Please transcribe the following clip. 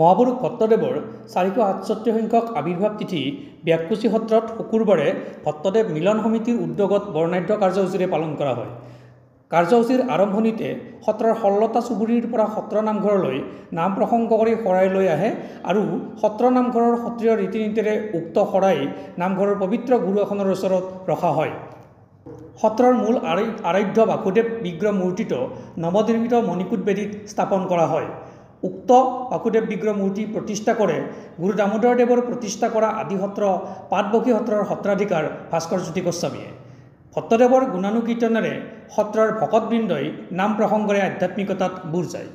মহাপুৰুষ ভট্টদেৱৰ 467 সংখ্যক আৱিৰ্ভাৱ তিথি ব্যাকুচি সত্ৰত শুকুৰবাৰে ভট্টদেৱ মিলন সমিতিৰ উদ্যোগত বৰ্ণাঢ্য কাৰ্যসূচীৰে পালন কৰা হয়। কাৰ্যসূচীৰ আৰম্ভণিতে সত্ৰৰ 16টা চুবুৰীৰ পৰা সত্ৰ নামঘৰলৈ নাম প্ৰসংগ কৰি শৰাই লৈ আহে আৰু সত্ৰ নামঘৰৰ সত্ৰীয় ৰীতি নীতিৰে উক্ত শৰাই নামঘৰৰ পবিত্ৰ গুৰু আসনৰ ওচৰত ৰখা হয়। সত্ৰৰ মূল আৰাধ্য বাসুদেৱ বিগ্ৰহ মূৰ্তিটো নৱনিৰ্মিত মণিকূট বেদীত স্থাপন কৰা হয়। উক্ত বাসুদেৱ বিগ্ৰহ মূৰ্তি প্ৰতিষ্ঠা কৰে গুৰু দামোদৰ দেৱৰ প্ৰতিষ্ঠা কৰা আদি সত্ৰ পাটবকী সত্ৰৰ সত্ৰাধিকাৰ ভাস্কৰজ্যোতি গোস্বামীয়ে। ভট্টদেৱৰ গুণানুকীৰ্তনেৰে সত্ৰৰ ভকতবৃন্দই নাম প্ৰসংগৰে আধ্যাত্মিকতাত বুৰ যায়।